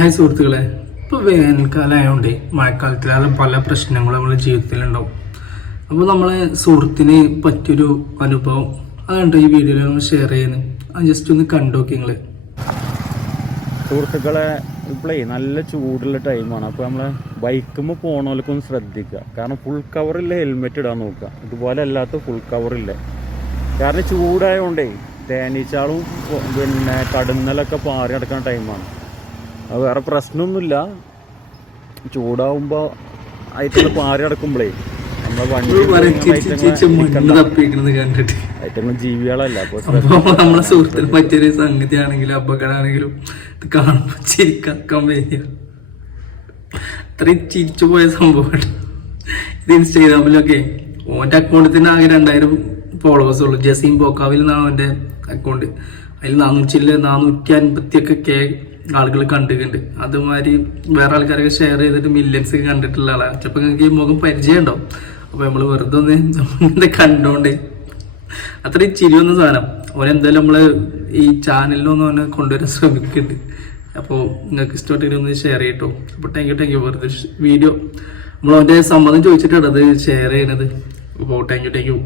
Hi സുഹൃത്തുക്കളെ, ഇപ്പോൾ വേനൽക്കാലമായതുകൊണ്ട് മഴക്കാലത്തിലുള്ള പല പ്രശ്നങ്ങളും നമ്മുടെ ജീവിതത്തിലുണ്ടാവും. അപ്പോൾ നമ്മളെ സുഹൃത്തിന് പറ്റിയൊരു അനുഭവം അതുകൊണ്ട് ഈ വീഡിയോയിൽ നമ്മൾ ഷെയർ ചെയ്യുന്നത്. അത് ജസ്റ്റ് ഒന്ന് കണ്ടു നോക്കി നിങ്ങൾ. സുഹൃത്തുക്കളെ, ഇപ്പോഴേ നല്ല ചൂടുള്ള ടൈമാണ്. അപ്പോൾ നമ്മൾ ബൈക്കുമ്പോൾ പോകണവർക്ക് ഒന്ന് ശ്രദ്ധിക്കുക. കാരണം ഫുൾ കവറില്ല ഹെൽമെറ്റ് ഇടാൻ നോക്കുക. ഇതുപോലെ അല്ലാത്ത ഫുൾ കവറില്ല. കാരണം ചൂടായതുകൊണ്ടേ തേനീച്ചാളും പിന്നെ കടന്നലൊക്കെ പാറി നടക്കുന്ന ടൈമാണ്. അത് വേറെ പ്രശ്നമൊന്നുമില്ല. ചൂടാവുമ്പോൾ ആയിട്ടുള്ള പാറി നടക്കുമ്പോഴേ നമ്മളെ വണ്ടി ആയിട്ടുള്ള ജീവികളല്ല. അപ്പോൾ നമ്മളെ സുഹൃത്തിന് മറ്റൊരു സംഗതിയാണെങ്കിലും അപകടമാണെങ്കിലും ഇത് കാണുമ്പോൾ ചിരിക്കാൻ വരിക. അത്രയും ചിരിച്ചു പോയ സംഭവമാണ് ഇത്. ഇൻസ്റ്റാഗ്രാമിലൊക്കെ ഓൻ്റെ അക്കൗണ്ടിൽ തന്നെ ആകെ 2000 ഫോളോവേഴ്സ് ഉള്ളൂ. ജസീം ബോക്കാവിൽ നിന്നാണ് അവൻ്റെ അക്കൗണ്ട്. അതിൽ 450 ആളുകൾ കണ്ടിട്ടുണ്ട്. അതുമാതിരി വേറെ ആൾക്കാരൊക്കെ ഷെയർ ചെയ്തിട്ട് മില്യൻസ് ഒക്കെ കണ്ടിട്ടുള്ള ആളാണ്. ചിലപ്പോൾ നിങ്ങൾക്ക് ഈ മുഖം പരിചയം ഉണ്ടാവും. അപ്പോൾ നമ്മൾ വെറുതെ ഒന്ന് കണ്ടോണ്ട് അത്രയും ചിരി വന്ന സാധനം ഓനെന്തായാലും നമ്മൾ ഈ ചാനലിലൊന്നും അവനെ കൊണ്ടുവരാൻ ശ്രമിക്കുന്നുണ്ട്. അപ്പോൾ നിങ്ങൾക്ക് ഇഷ്ടപ്പെട്ടിട്ട് ഒന്ന് ഷെയർ ചെയ്യട്ടോ. അപ്പോൾ താങ്ക് യു വെറുതെ വീഡിയോ നമ്മൾ അവൻ്റെ സമ്മതം ചോദിച്ചിട്ടാണ് അത് ഷെയർ ചെയ്യണത്. അപ്പോൾ താങ്ക് യു.